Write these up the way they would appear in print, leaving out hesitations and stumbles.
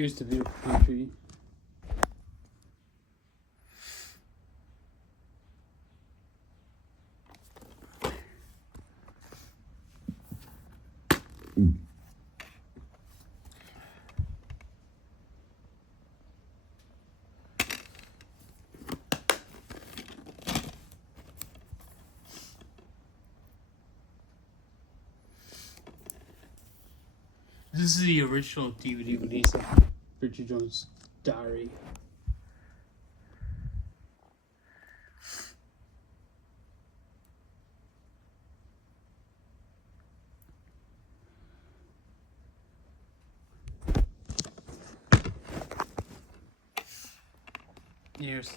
Here's the beautiful country. This is the original DVD release of Bridget Jones' Diary. Here's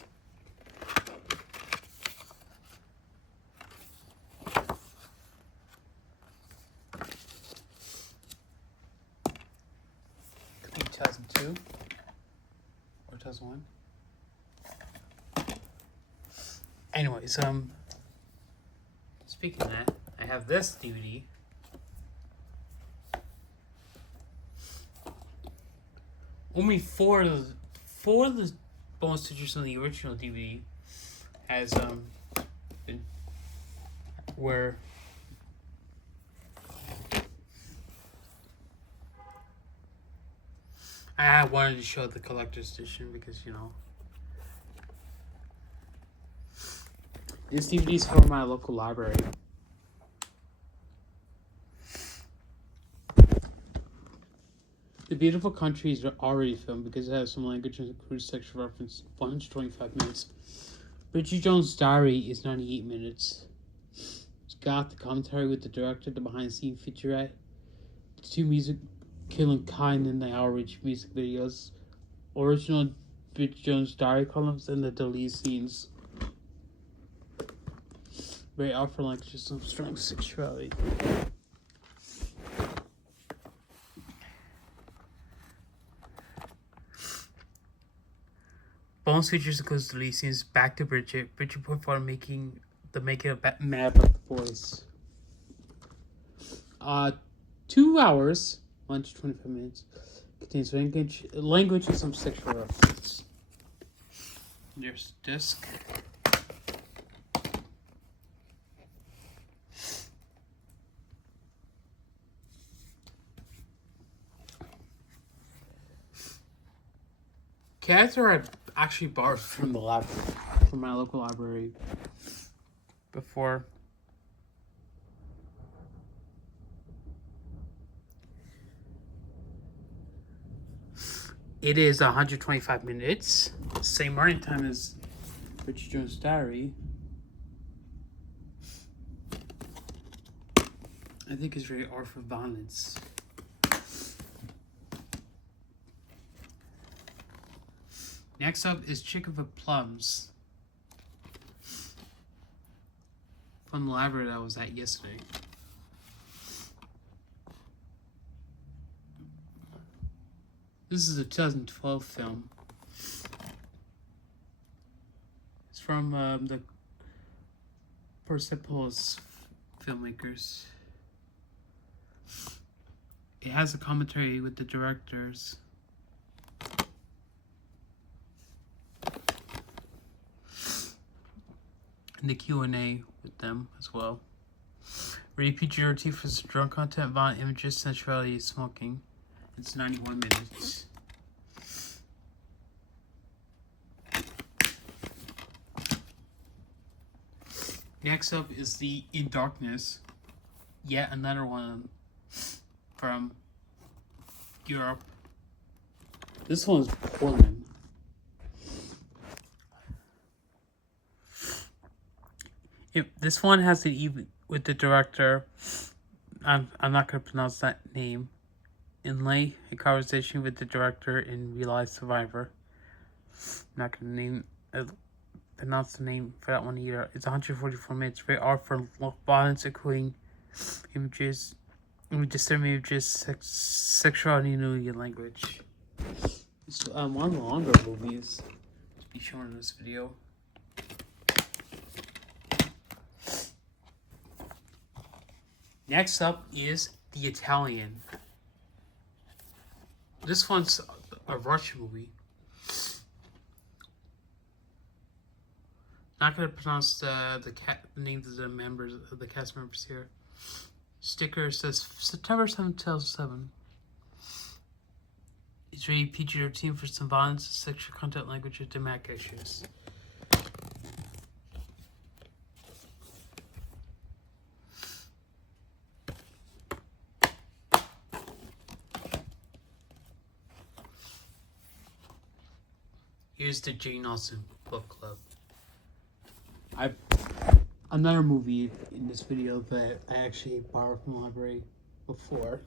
could be 2002 or 2001. Anyways, speaking of that, I have this DVD. Only four of the bonus features on the original DVD has been where I wanted to show the collector's edition because this DVD is from my local library. The Beautiful Country is already filmed because it has some language and cruise sexual reference. 125 minutes. Bridget Jones' Diary is 98 minutes. It's got the commentary with the director, the behind-the-scenes featurette, the two music killing kind and the outreach music videos, original Bridget Jones' Diary columns, and the deleted scenes. Very often like just some strong sexuality. Bonus features includes deleted scenes back to Bridget. Bridget put forward making of Mad About the Voice. 2 hours, 125 minutes. Contains language and some sexual references. There's disc. Character I actually borrowed from the from my local library before. It is 125 minutes, same running time as Bridget Jones' Diary. I think it's very art for violence. Next up is Chicken with Plums from the library that I was at yesterday. This is a 2012 film. It's from the Persepolis filmmakers. It has a commentary with the directors. And the Q&A with them as well. Rated PG-13 for drunk content, violent images, sensuality, smoking. It's 91 minutes. Next up is the In Darkness. Yet another one from Europe. This one's Portland. This one has the E with the director. I'm not going to pronounce that name. Inlay, a conversation with the director in Real Life Survivor. I'm not going to pronounce the name for that one either. It's 144 minutes. Very art for violence, including images, disturbing images, sexuality, nudity, and language. It's one of the longer movies to be shown in this video. Next up is The Italian. This one's a Russian movie. Not gonna pronounce the names of the members of the cast members here. Sticker says September 7th, 2007. It's rated PG-13 for some violence, sexual content, language, and thematic issues. Here's the Jane Austen Book Club. Another movie in this video that I actually borrowed from the library before.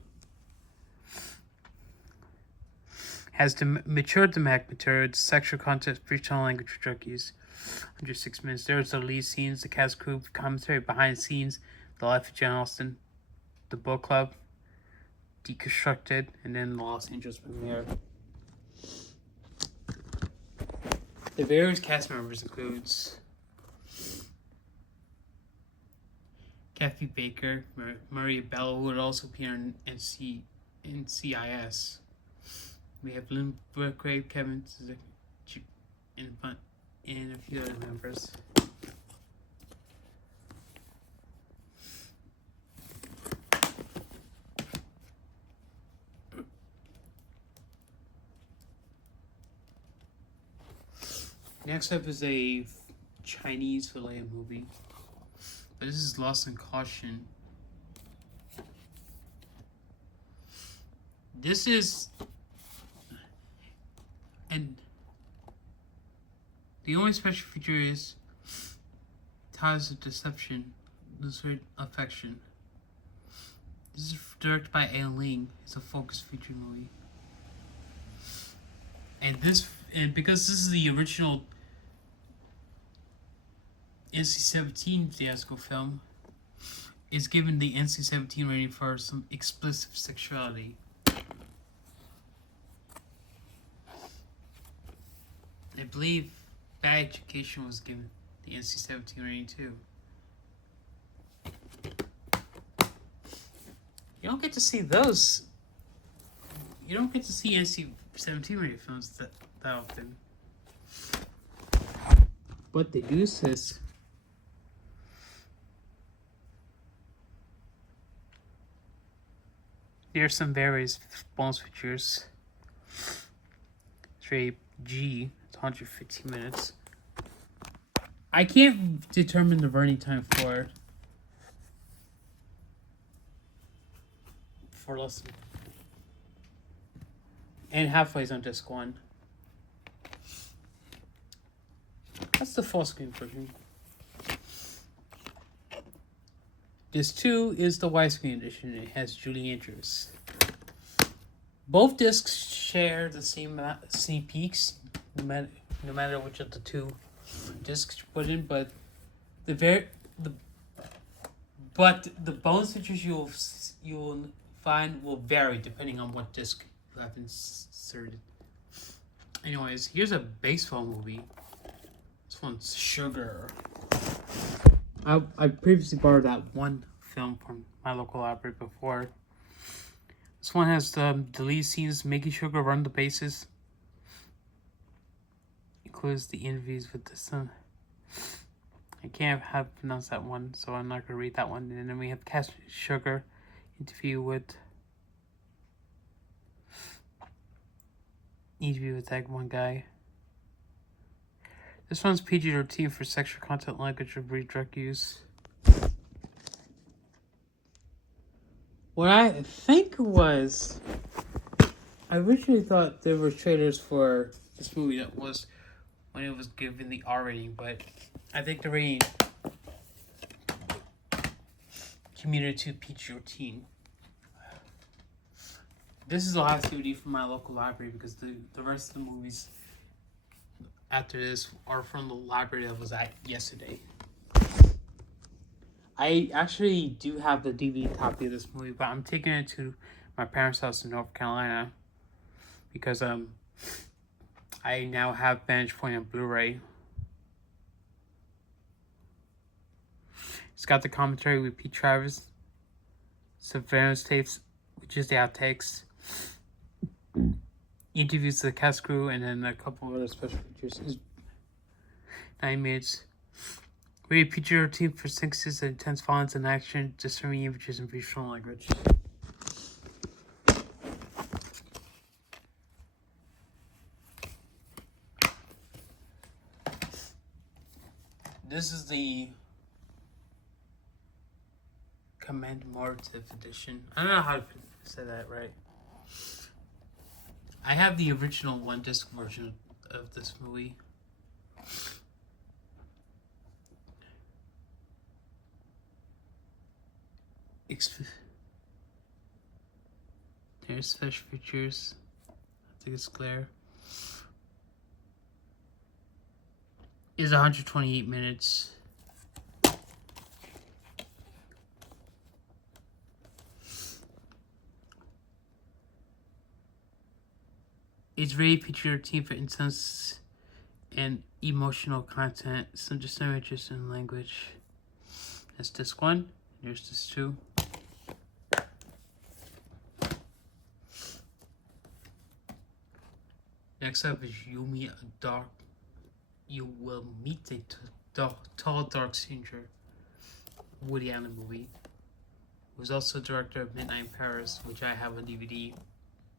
Has the mature thematic material, sexual content, fictional language for drug use. Under 6 minutes. There's the lead scenes, the cast crew commentary, behind the scenes, the life of Jane Austen, the book club, deconstructed, and then the Los Angeles premiere. The various cast members includes Kathy Baker, Maria Bello, who would also appear in NCIS. We have Lynn Burkgrave, Kevin and a few other members. Next up is a Chinese related movie, but this is Lost in Caution. This is, and the only special feature is Ties of Deception, Lucid Affection. This is directed by Anne Ling. It's a focus feature movie. And because this is the original NC-17 fiasco film, is given the NC-17 rating for some explicit sexuality. I believe Bad Education was given the NC-17 rating too. You don't get to see those. You don't get to see NC-17 rated films that often. But they do exist. There's some various bonus features. It's rated G. It's 115 minutes. I can't determine the running time for Lesson. And halfway's on disc 1. That's the full screen version. Disc 2 is the widescreen edition. It has Julie Andrews. Both discs share the same peaks, no matter which of the two discs you put in. But the bonus features you will find will vary depending on what disc you have inserted. Anyways, here's a baseball movie. This one's Sugar. I previously borrowed that one film from my local library before. This one has the lead scenes making Sugar run the bases. Includes the interviews with the son. I can't pronounce that one, so I'm not gonna read that one. And then we have Cast Sugar interview with that one guy. This one's PG-13 for sexual content, language, or drug use. What I think was, I originally thought there were trailers for this movie that was when it was given the R rating, but I think the rating commuted to PG-13. This is the last DVD from my local library because the rest of the movies after this are from the library that was at yesterday. I actually do have the DVD copy of this movie, but I'm taking it to my parents' house in North Carolina because I now have Vantage Point on Blu-ray. It's got the commentary with Pete Travis, Surveillance tapes, which is the outtakes, interviews with the cast crew, and then a couple other special features. It's 9 minutes. Rated PG-13 for sexes and intense violence and action, disturbing images and visual language. This is the commemorative edition. I don't know how to say that right. I have the original 1-disc version of this movie. There's special features. I think it's clear. Is 128 minutes. It's rated PG-13 for intense and emotional content, some just images and language. That's disc 1. Here's disc 2. Next up is You Will Meet a Tall, Dark Stranger, Woody Allen movie. He was also director of Midnight in Paris, which I have on DVD.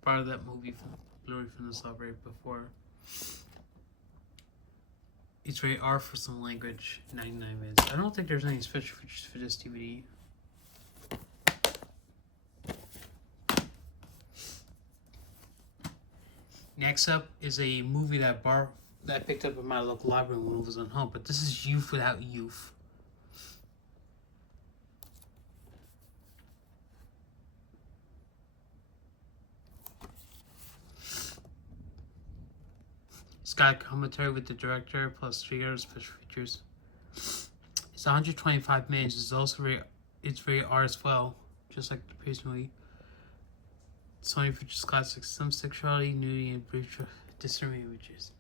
Part of that movie from Blu-ray from the library before. It's rated R for some language, 99 minutes. I don't think there's any special features for this DVD. Next up is a movie that I picked up in my local library when I was on home, but this is Youth Without Youth. It's got a commentary with the director plus 3 other special features. It's 125 minutes. It's rated R as well, just like the previous movie. Sony features classics, some sexuality, nudity, and brief disturbing images.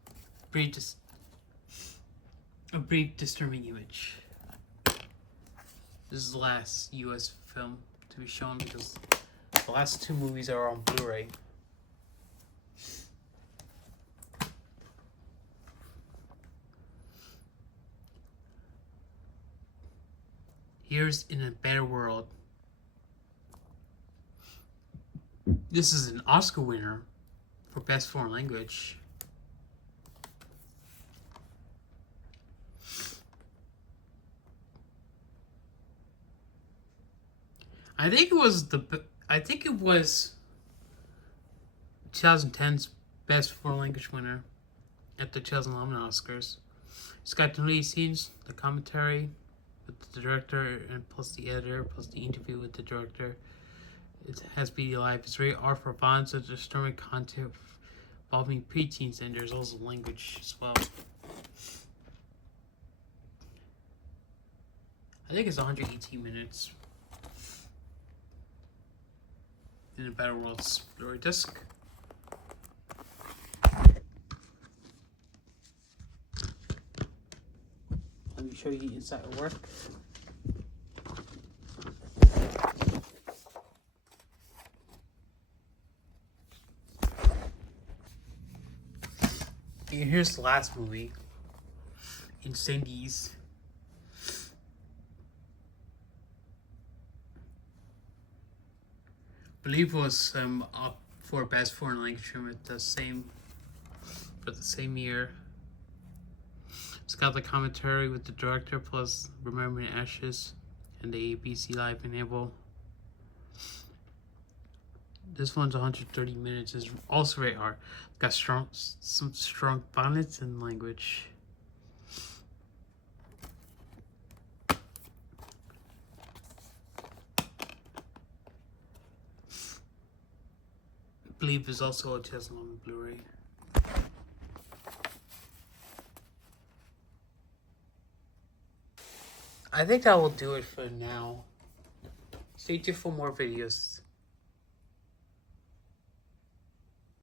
A brief disturbing image. This is the last US film to be shown because the last 2 movies are on Blu-ray. Here's In a Better World. This is an Oscar winner for Best Foreign Language. I think it was 2010's Best Foreign Language winner at the 2011 Oscars. It's got the deleted scenes, the commentary with the director, and plus the editor, plus the interview with the director. It has BD Live. It's rated R for violence and disturbing content involving preteens, and there's also language as well. I think it's 118 minutes. In a Better World's Blu-ray disc. Let me show you inside the work. And here's the last movie, Incendies. I believe it was up for Best Foreign Language with the same year. It's got the commentary with the director plus Remembering Ashes and the ABC Live enable. This one's 130 minutes. Is also rated R. Got some strong violence and language. I believe is also a 2011 Blu-ray. I think that will do it for now. Stay tuned for more videos.